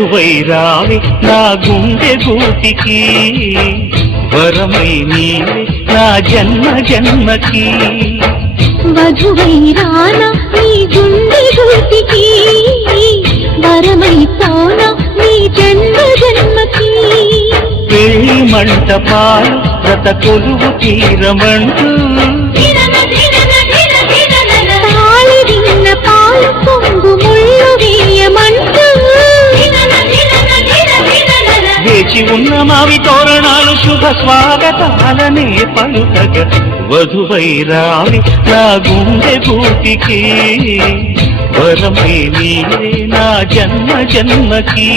వధువై రావి నా గుండె గూటికి, వరమై నీవే నా జన్మ జన్మకి. వధువై రానా నీ గుండె గూటికి, వరమై పోనా నీ జన్మ జన్మకి. పెళ్లి మంటపాలు రత కొలువు తీరమంటూ, తాళి విన్న పాలు పొంగు ముళ్ళు వేయమంటూ, వేచి ఉన్న మావి తోరణాలు శుభ స్వాగతాలనే పలుకగ. వధువై రావి నా గుండె గూటికి, వరమై నీవే నా జన్మ జన్మకి.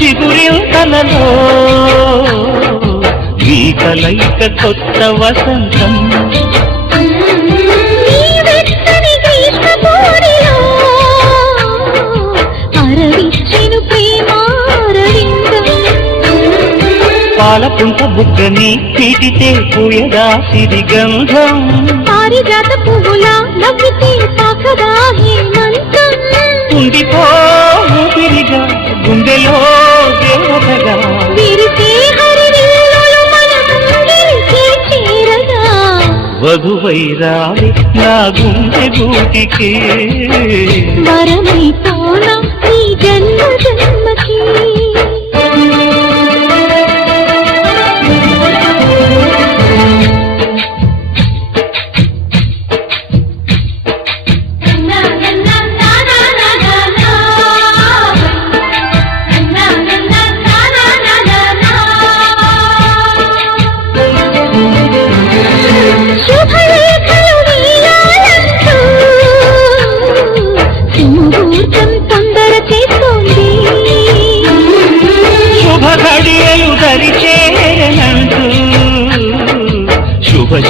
చిగురింతలలో ఈ కలయిక కొత్త వసంతం. పాలపుంట బుగ్గని పీటితే పూయదా సిరి గంధం. పారిజాత పువ్వులా నవ్వితే తాకదా హేమంతం. ఉండిపో ఊపిరిగా గుండెలో దేవతగా, విరిసే హరివిల్లులు మన ముంగిలికి చేరగా. వధువై రావి నా గుండె గూటికి, వరమై పోనా నీ జన్మ జన్మకి.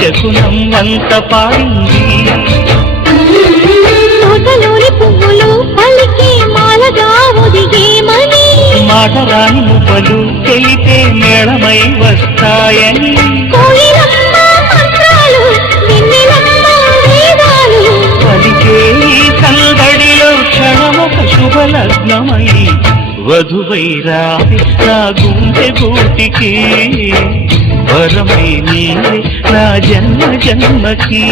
శకునం అంత పాడింది. తోటలోని పువ్వులు పలికే మాలగా ఒదిగేమని, మాటరాని మువ్వలు తెలిపే మేళమై వస్తాయని. కోయిలమ్మ మంత్రాలు వెన్నెలమ్మ వేదాలు, పలికే ఈ సందడిలో క్షణమొక శుభలగ్నమై. వధువై రావి నా గుండె గూటికి, వరమై నీవే నా జన్మ జన్మకి.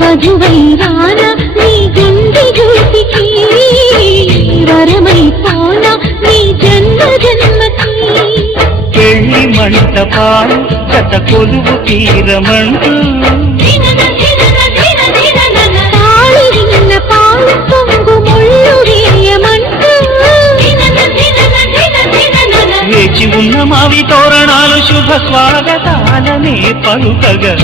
వధువై రానా నీ గుండె గూటికి, వరమై పోనా నీ జన్మ జన్మకి. పెళ్లి మంటపాలు కథ కొలువు తీరమంటూ, తాళి విన్న పాలు పొంగు ముళ్ళు వేయమంటూ, వేచి ఉన్న మావి తోరణాలు శుభ స్వాగతాలనే పలుకగా.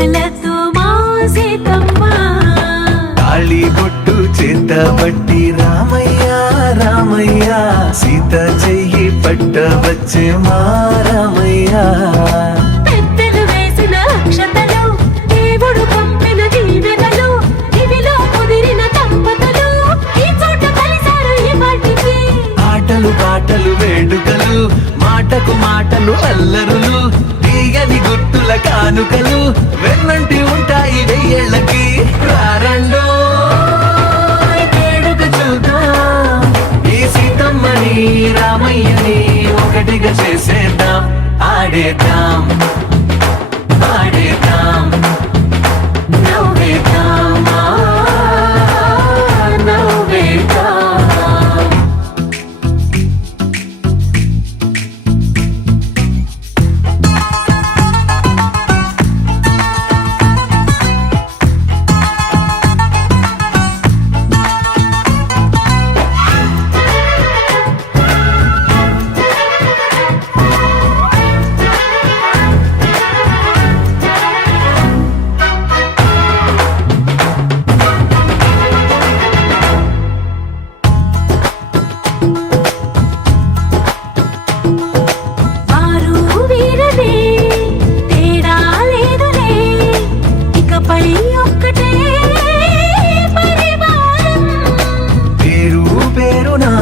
ఆశలతో మా సీతమ్మ తాళి బొట్టు చేత బట్టి రామయ్య రామయ్య సీత చెయ్యి పట్ట వచ్చే మా రామయ్య పెద్దలు వేసిన అక్షతలు దేవుడు పంపిన దీవెనలు ఇవిలో కుదిరిన దంపతులు ఈ చోట కలిసారు ఈ వాటికి ఆటలు పాటలు వేడుకలు మాటకు మాటలు అల్లరులు తీయని గుర్తుల కానుకలు వెన్నంటి ఉంటాయి వెయ్యేళ్ళకి రారండో వేడుక చూద్దాం ఈ సీతమ్మని రామయ్యని ఒకటిగా చేసేద్దాం ఆడేద్దాం ఆడేద్దాం నవ్వేద్దాం నవ్వేద్దాం వారు వీరలే తేడా లేదులే ఇకపై ఒక్కటే పరివారం పేరు పేరునా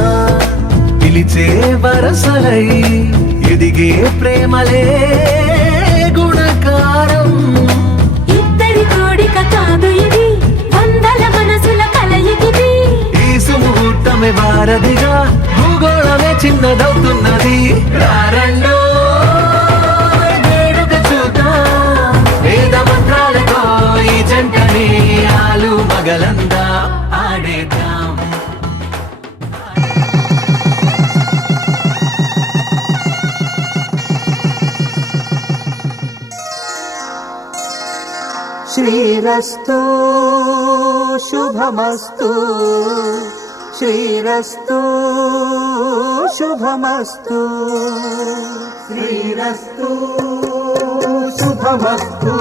పిలిచే వరసలై ఎదిగే ప్రేమలే గుణకారం ఇద్దరి కోడిక కాదు ఇది వందల మనసుల కలయికిది ఈ సుముహూర్తమే వారధిగా భూగోళమే చిన్నదవుతున్నది రారండో వేడుక చూద్దాం వేద మంత్రాలతో ఈ జంటని ఆలు మగలందా ఆడేద్దాం శ్రీరస్తు శుభమస్తు శ్రీరస్తు శుభమస్తు శ్రీరస్తు శుభమస్తు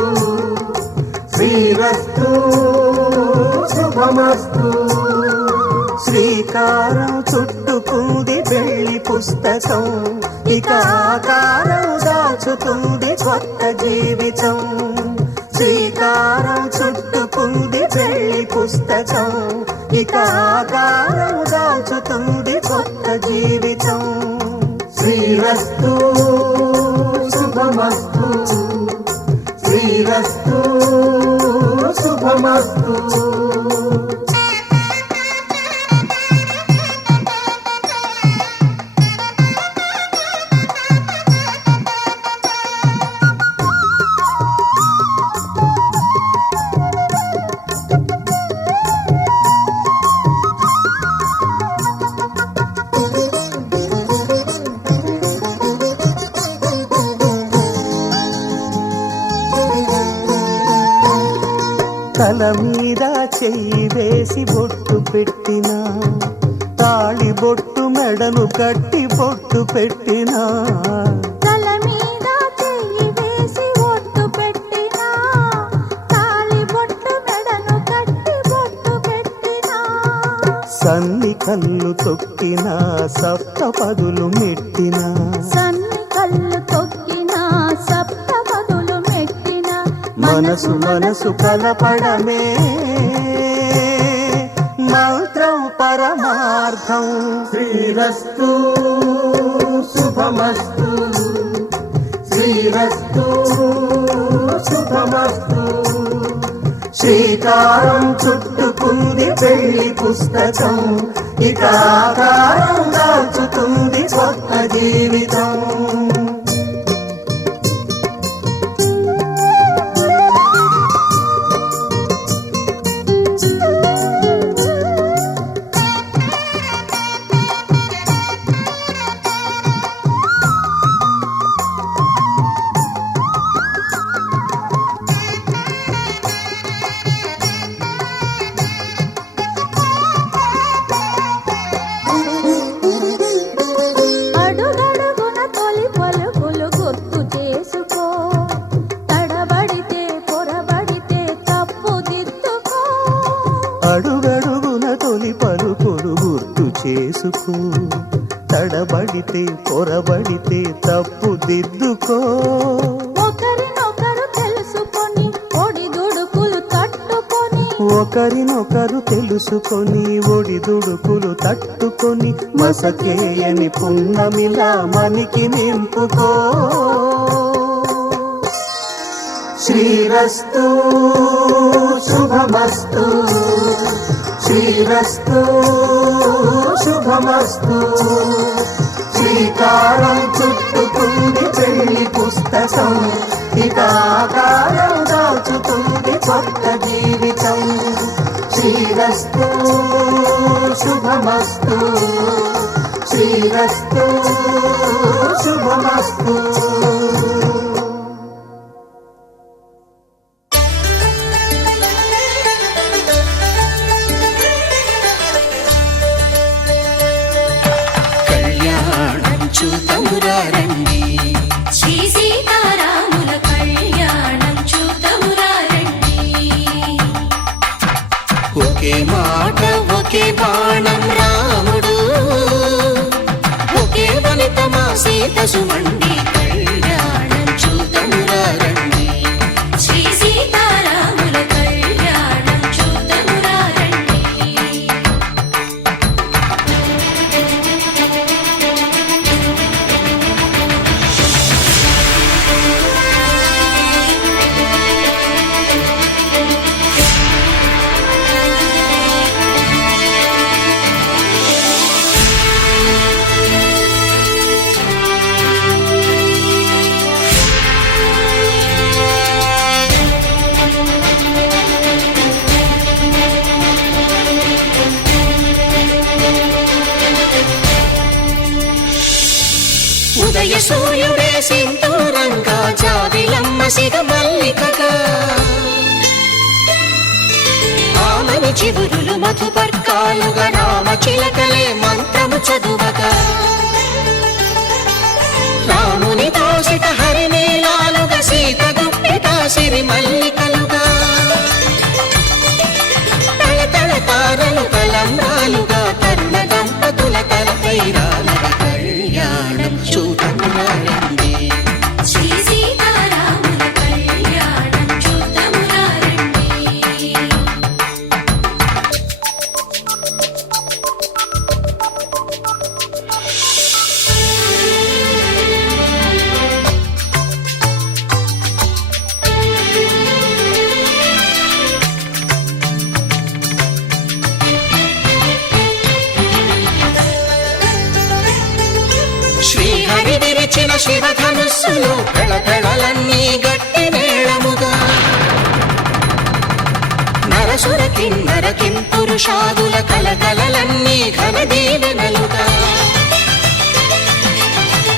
శ్రీరస్తు శుభమస్తు శ్రీకారం చుట్టుకుంది పెళ్లి పుస్తకం ఇక ఆకారం దాచుతుంది కొత్త జీవితం శ్రీకారం చుట్టుకుంది పెళ్లి పుస్తకం ఇక ఆకారం దాచుతుంది కొత్త జీవితం శ్రీరస్తు శుభమస్తు శ్రీరస్తు శుభమస్తు తల మీద చెయ్యి వేసి బొట్టు పెట్టినా తాళి బొట్టు మెడను కట్టి బొట్టు పెట్టినా తల మీద చెయ్యి వేసి ఒట్టు పెట్టినా తాళి బొట్టు మెడను కట్టి బొట్టు పెట్టినా సన్ని కళ్ళు తొక్కినా సప్త పదులు మెట్టినా సన్ని కళ్ళు తొక్కినా సప్త పదులు మెట్టినా మనసు మనసు కలపడమే మంత్రం పరమార్థం శ్రీరస్తు శుభమస్తు శ్రీరస్తు శుభమస్తు శ్రీకారం చుట్టుకుంది పెళ్లి పుస్తకం ఇక ఆకారం దాచుతుంది కొత్త జీవితం అడుగడుగున తొలి చేసుకో, తడబడితే పొరబడితే తప్పు దిద్దుకో. ఒకరినొకరు తెలుసుకొని ఒడిదుడుకులు తట్టుకొని, ఒకరినొకరు తెలుసుకొని ఒడిదుడుకులు తట్టుకొని, మసకేయని పున్నమిలా మనికి నింపుకో. శ్రీరస్తు శుభమస్తు, శ్రీరస్తు శుభమస్తు. శ్రీకారం చుట్టుకుంది పెళ్లి పుస్తకం, ఇక ఆకారం దాచుతుంది కొత్త జీవితం. శ్రీరస్తు శుభమస్తు, శ్రీరస్తు శుభమస్తు. చూతమురారండి, శ్రీ సీతారాముల కళ్యాణం చూతమురారండి. ఒకే మాట ఒకే బాణం రాముడు, ఒకే వనిత మా సీత సుమండి. కళ్యాణం చూతమురారండి, శ్రీ సీతారాముల కళ్యాణం చూతమురారండి. ఉదయ సూర్యుడే సింధూరంగా, జాబిలమ్మ సిగ మల్లికగా, ఆమని చివురులు మధుపర్కాలుగా, రామ చిలకలే మంత్రము చదువగా, రాముని దోసిట హరినీలాలుగా, సీత గుప్పిట సిరి మల్లికలుగా, తళతళ తారలు తలంబ్రాలుగా, తరుణ దంపతుల తలపైరాలుగా. కళ్యాణం చూతమురారండి, శ్రీ సీతారాముల కళ్యాణం చూతమురారండి. శ్రీహరి విరిచిన శివధనుస్సులు, పెళపెళలన్నీ గట్టి మేళముగా, నరసుర కిన్నర కింపురుషాదుల కలకలలన్నీ ఘన దీవెనలుగా,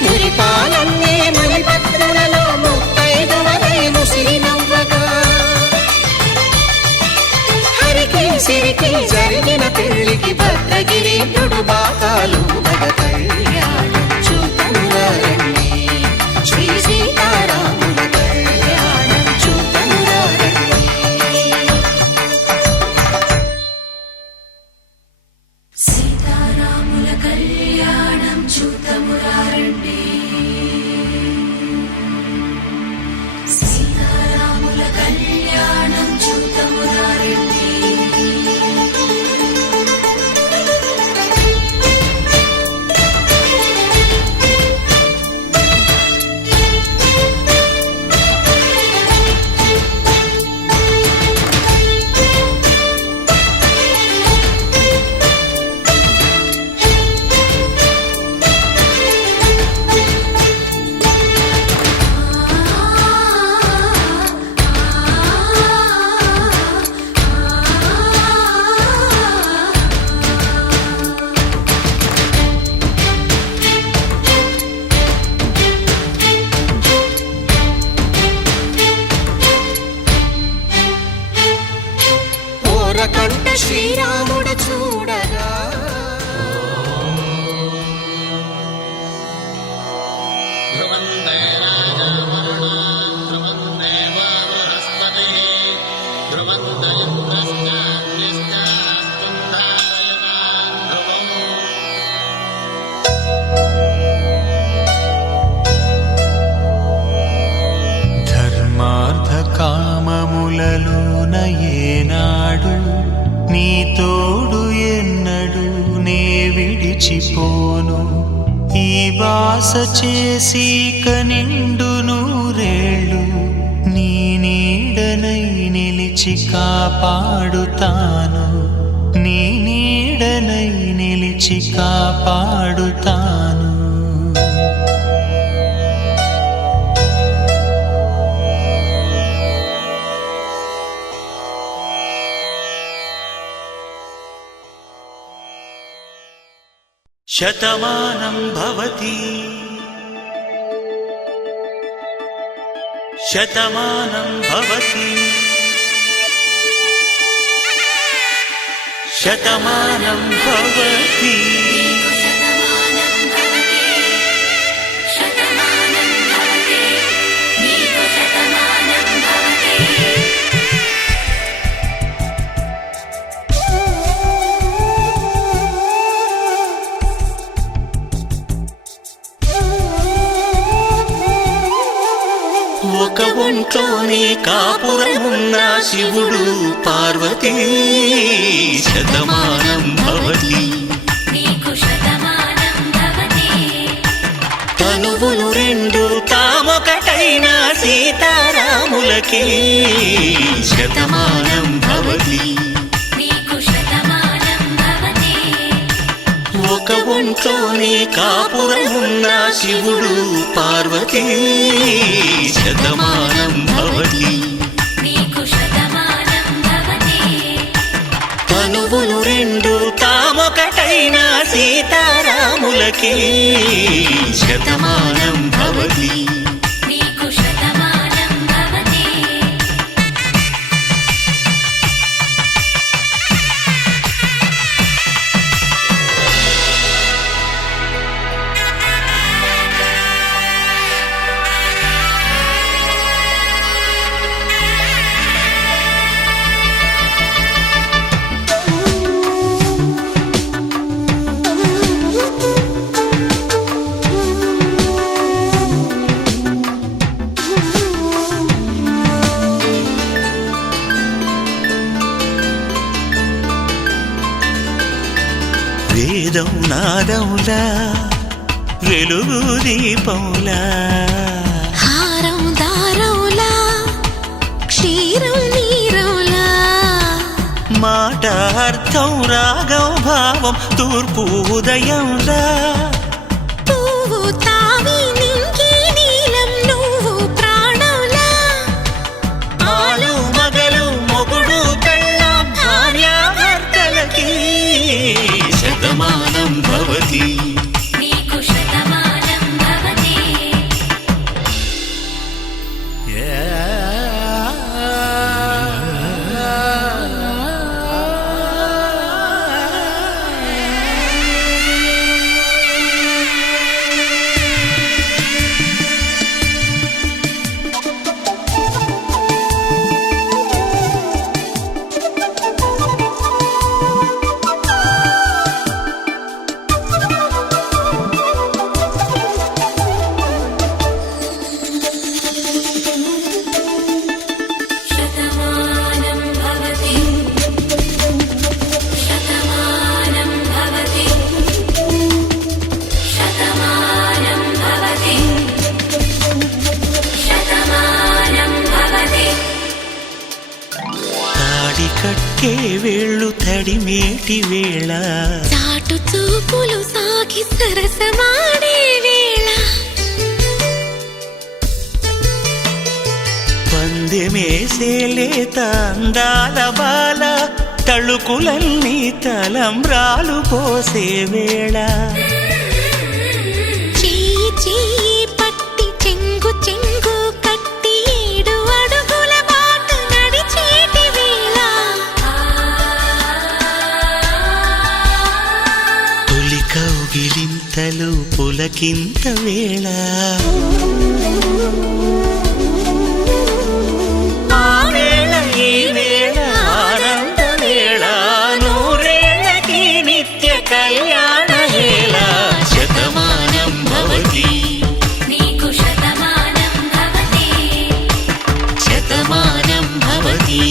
మురిపాలన్నీ మణిపత్రులలో ముత్తైదువలై ముసిరి నవ్వగా, హరికి సిరికి జరిగిన పెళ్లికి భద్రగిరీంద్రుడు బాకాలు మగ. కళ్యాణం చూతమురారండి, శ్రీ సీతారాముల కళ్యాణం చూతమురారండి. సీతారాముల కళ్యాణం చూతమురారండి, సీతారాముల కళ్యాణం చూతమురారండి. ఈ బాస చేసి కనిండు నూరేళ్ళు నీ నీడనై నిలిచి కాపాడుతాను నీ నీడనై నిలిచి కాపాడుతాను శతమానం భవతి శతమానం భవతి శతమానం భవతి ఒక ఒంట్లోనే కాపురమున్న శివుడు పార్వతీ శతమానం భవతి తనువులు రెండు తామొకటైన సీతారాములకి శతమానం భవతి ఒక ఒంట్లోనే కాపురమున్న శివుడు పార్వతీ శతమానం భవతి తనువులు రెండు తామొకటైన సీతారాములకి శతమానం భవతి వేదం నాదములా వెలుగు దీపములా హారం దారములా క్షీరం నీరములా మాట అర్థం రాగం భావం తూర్పు ఉదయంలా పువ్వు తావి నింగి నీలం నువ్వు ప్రాణంలా ఆలు మగలు మొగుడు పెళ్ళాం భార్యాభర్తలకి శతమానం భవతి కట్టే వేళ్ళు తడిమేటి వేళ చాటు చూపులు సాగి సరసమాడే వేళ పందెమేసే లేత అందాల బాల తళుకులన్నీ తలంబ్రాలు పోసే వేళ చెయ్యి చెయ్యి పట్టి చెంగు చెంగు కట్టి 7 అడుగుల బాట నడిచేటి వేళ తొలి కౌగిలింతలు పులకింత వేళ కళ్యాణ హేళ శతమానం భవతి శతమానం భవతి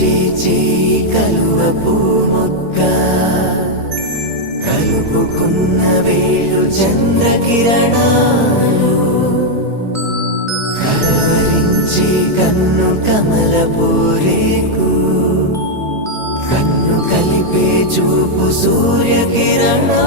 చేయి కలువ పూమొక్క కలుపుకున్న వేలు చంద్రకిరణాలు కలవరించి కన్ను కమల పూరేకు కన్ను కలిపే చూపు సూర్యకిరణాలు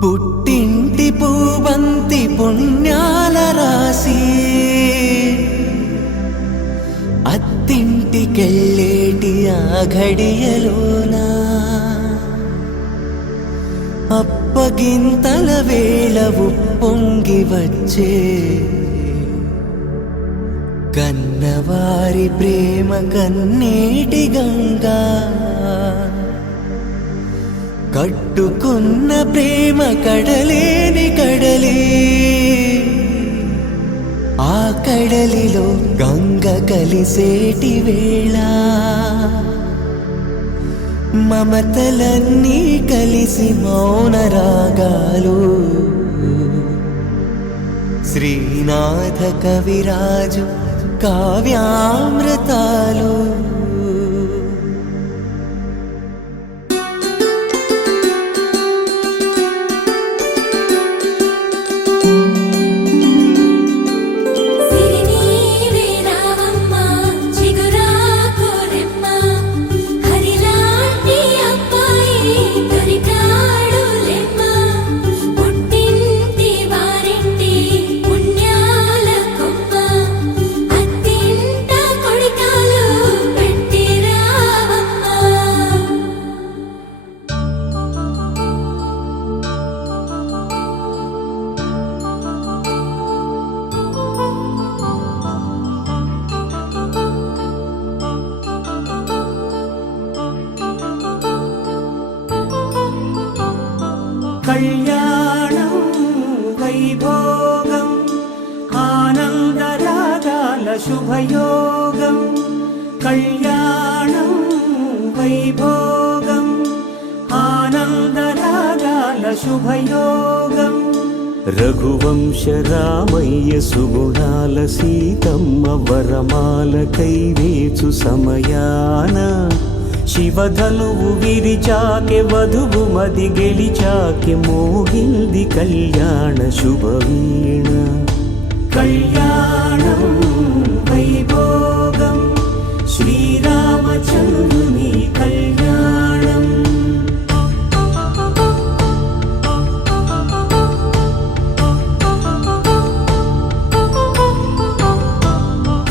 పుట్టింటి పూబంతి పుణ్యాల రాసి అత్తింటికెళ్ళేటి ఆ ఘడియలోనా అప్పగింతల వేళ ఉప్పొంగి వచ్చే కన్నవారి ప్రేమ కన్నీటి గంగా కట్టుకున్న ప్రేమ కడలేని కడలి ఆ కడలిలో గంగ కలిసేటి వేళ మమతలన్నీ కలిసి మౌన రాగాలు శ్రీనాథ కవిరాజు కావ్యామృతాలు కళ్యాణం వైభోగం ఆనందరాగాల శుభయోగం కళ్యాణం వైభోగం ఆనందరాగాల శుభయోగం రఘువంశ రామయ్య సుగుణాల సీతమ్మ వరమాల కైవేచు సమయాన శివధనువు విరిచాకె వధువు మది గెలిచాకె మోగింది కళ్యాణ శుభవీణ కళ్యాణం వైభోగం శ్రీరామచంద్రుని కళ్యాణం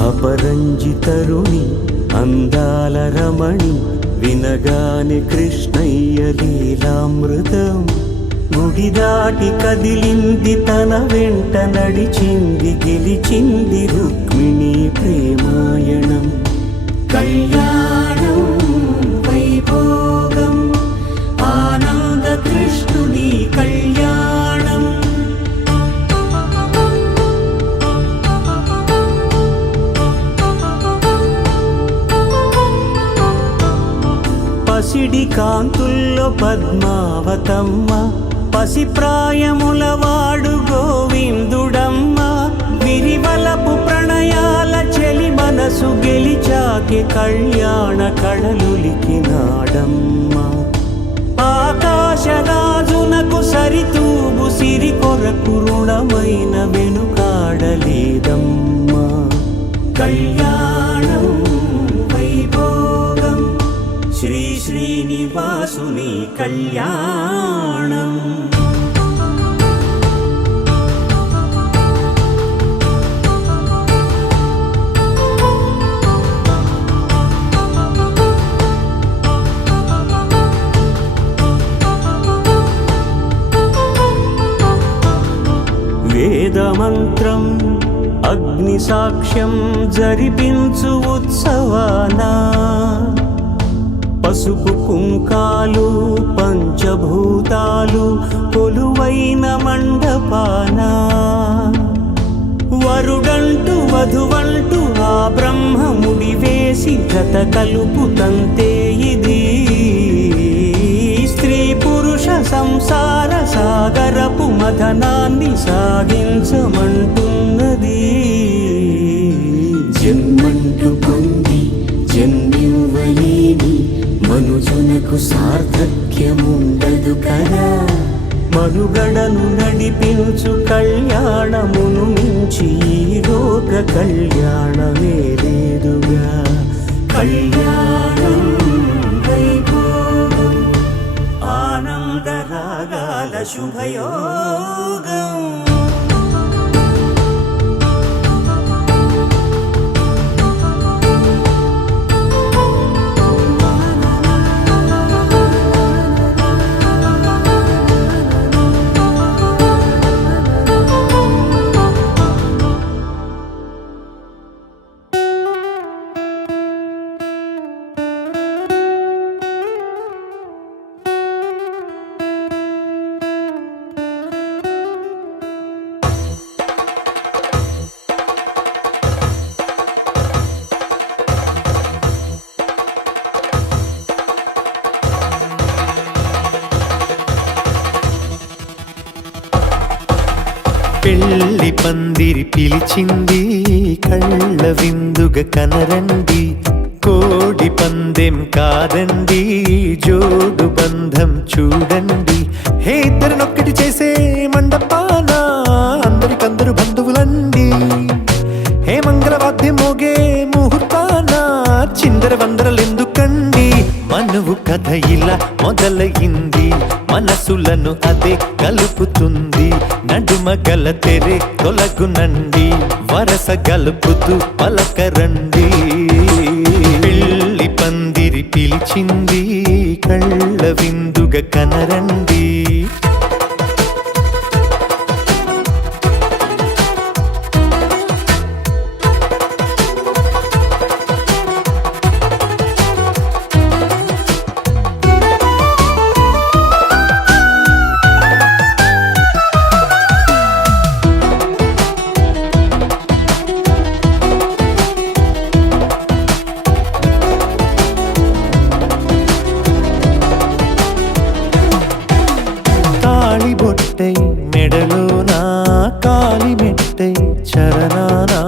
అపరంజి తరుణి అందాల రమణి వినగాని కృష్ణయ్య లీలామృతం గుడి దాటి కదిలింది తన వెంట నడిచింది గెలిచింది రుక్మిణి ప్రేమాయణం కళ్యాణం వైభోగం ఆనంద కృష్ణుని కళ్యాణం పసిడి కాంతుల్లో పద్మావతమ్మ పసిప్రాయముల వాడు గోవిందుడమ్మ విరివలపు ప్రణయాల చెలి మనసు గెలిచాకె కళ్యాణ కళలులికినాడమ్మ ఆకాశరాజునకు సరితూగు సిరి కొరకు రుణమైన వెనుకాడలేదమ్మా కళ్యాణం వైభోగం శ్రీ శ్రీనివాసుని కళ్యాణం మంత్రం అగ్ని సాక్ష్యం జరిపించు ఉత్సవాన పసుపు కుంకాలు పంచభూతాలు కొలువైన మండపాన వరుడంటూ వధువంటూ ఆ బ్రహ్మముడి వేసి జత కలుపుతంతే ఇది స్త్రీ పురుష సంసార సాగరపు మథనాన్ని సాగించమంటున్నది. జన్మంటూ పొంది జన్మివ్వలేని మనుజునకు సార్థక్యముండదు కదా. మనుగడను నడిపించు కళ్యాణమును మించి ఈ లోక కళ్యాణమే లేదుగా. కళ్యాణం వైభోగం ఆనందరాగాల శుభయోగం. పెళ్లి పందిరి పిలిచింది కళ్ళ విందుగ కనరండి. కోడి పందెం కాదండి జోడు బంధం చూడండి. హే ఇద్దరినొక్కటి చేసే మండపాన అందరికందరు బంధువులండి. హే మంగళవాద్యం మోగే ముహూర్తాన చిందర వందరలెందుకండి. మనువు కథ ఇలా మొదలయింది మనసులను అదే కలుపుతుంది. నడుమ గల తెరే తొలగునండి వరస గలుపుతూ పలకరండి. పెళ్లి పందిరి పిలిచింది కళ్ళ విందుగ కనరండి. బొట్టై మెడలోనా కాలి మెట్టై చరణానా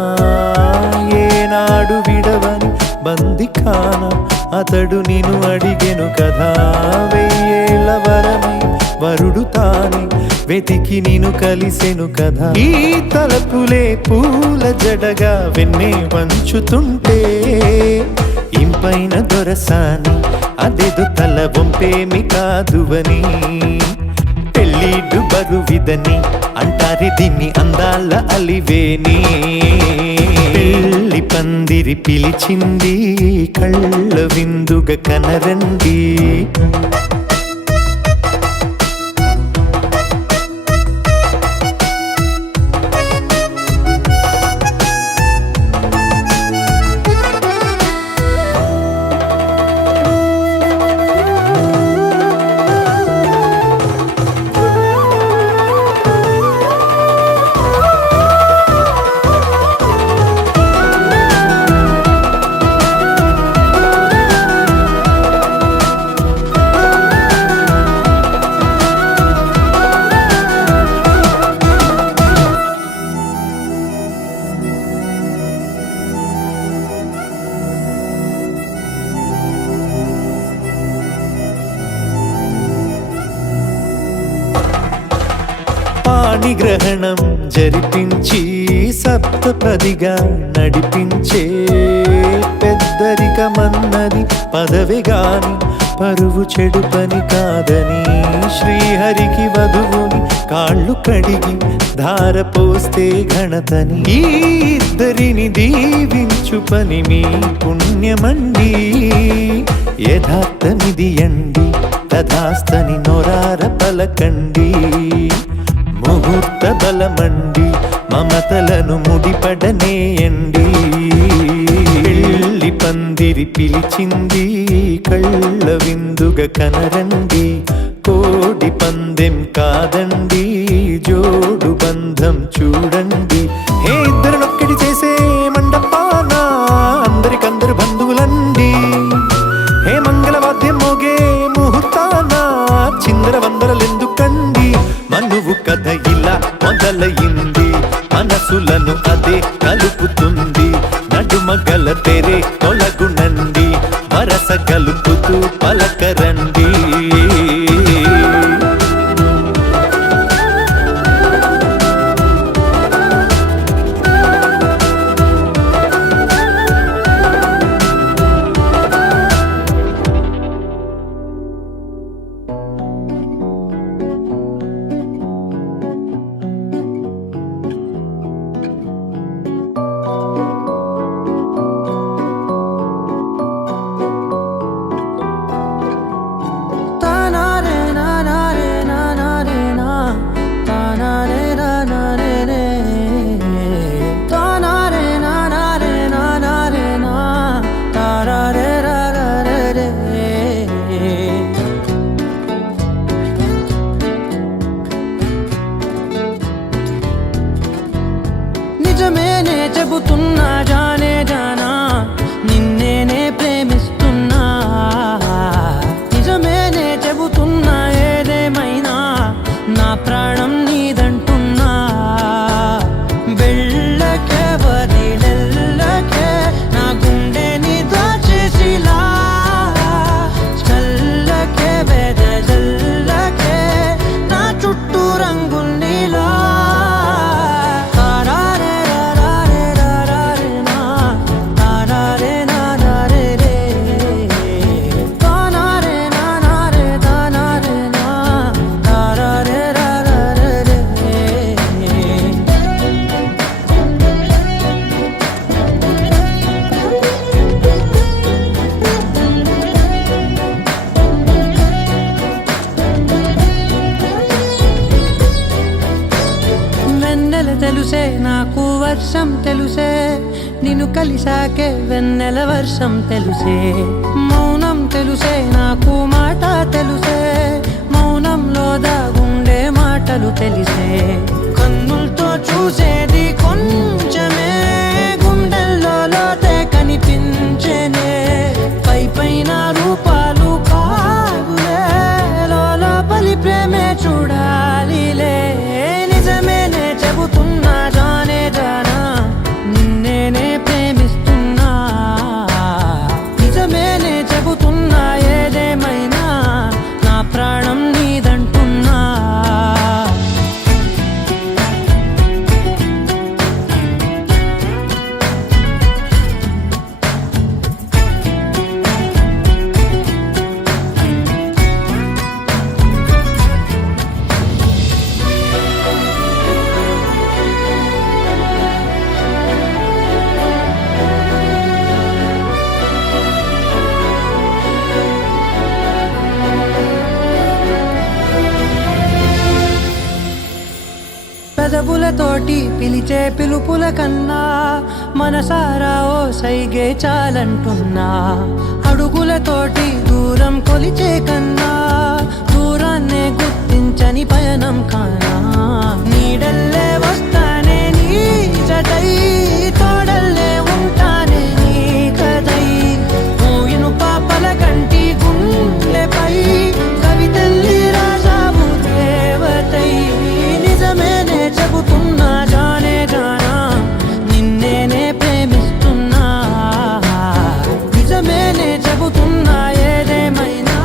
ఏనాడు విడవని బందిఖాన అతడు నిన్ను అడిగెను కదా. వెయ్యేళ్ళ వరమై వరుడు తానే వెతికి నిన్ను కలిసెను కదా. ఈ తలపులే పూల జడగా వెన్నే వంచుతుంటే ఇంపైన దొరసాని అదేదో తల బొంపేమి కాదువని. పెళ్ళిడు బరువిదని అంటారే దీన్ని అందాల అలివేని. పెళ్లి పందిరి పిలిచింది కళ్ళ విందుగ కనరండి. పాణిగ్రహణం జరిపించి సప్తపదిగా నడిపించే పెద్దరికమన్నది పదవి గాని పరువు చెడు పని కాదని. శ్రీహరికి వధువుని కాళ్ళు కడిగి ధార పోస్తే ఘనతని. ఈ ఇద్దరిని దీవించు పని మీ పుణ్యమండి. యథార్థమిది అండి తథాస్తని నొరార పలకండి. ముహూర్త బలమండి మమతలను ముడిపడనేయండి పెళ్లి పందిరి పిలిచింది కళ్ళ విందుగా కనరండి కోడి పందెం కాదండి జోడు బంధం చూడండి హే ఇద్దరినొక్కటి చేసే మండపాన అందరికందరు బంధువులండి హే మంగళవాద్యం మోగే ముహూర్తాన చిందర వందరలెందుకండి మనువు కథ ఇలా మొదలయింది మనసులను అదే కలుపుతుంది నడుమగల తెరే తొలగునండి వరస కలుపుతూ పలకరండి నిజమేనే చెబుతున్నా జానే జానా నిన్నేనే ప్రేమిస్తున్నా నిజమేనే చెబుతున్నా ఏదేమైనా నా ప్రాణం నీదంటున్నా వెళ్ళకే వదిలెల్లకే నా గుండెని దాచేసిలా చల్లకే వెదజల్లకే నా చుట్టూ రంగుల్నిలా తెలుసే నాకు వర్షం తెలుసే నిన్ను కలిసాకే వెన్నెల వర్షం తెలుసే మౌనం తెలుసే నాకు మాట తెలుసే మౌనంలో దాగుండే మాటలు తెలిసే కన్నులతో చూసేది కొంచెమే గుండెల్లో లోతే కనిపించేనే పై పైన రూపాలు కాదులే లోపలి ప్రేమే చూడాలిలే నిజమేనే చెబుతున్నా జానే జానా నిన్నేనే ప్రేమిస్తున్నా నిజమేనే చెబుతున్నా ఏదేమైనా నా ప్రాణం నీదంటున్నా పెదవులతోటి పిలిచే పిలుపుల కన్నా మనసారా ఓ సైగే చాలంటున్నా అడుగులతోటి దూరం కొలిచే కన్నా దూరాన్నే గుర్తించని పయనం కానా నీడల్లే వస్తానే నీ జతై తోడల్లే ఉంటానే నీ కదై మోయిను పాపల కంటి గుండెపై కవితల్లి రాజావు దేవతై నిజమేనే చెబుతున్నా జానే జానా నిన్నేనే ప్రేమిస్తున్నా నిజమేనే చెబుతున్నా ఏదేమైనా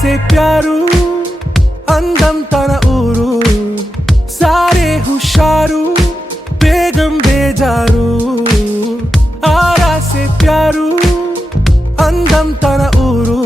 సే ప్యారు అందం తన ఊరు సారే హుషారు బేగం బేజారు ఆరా సే ప్యారు అందం తన ఊరు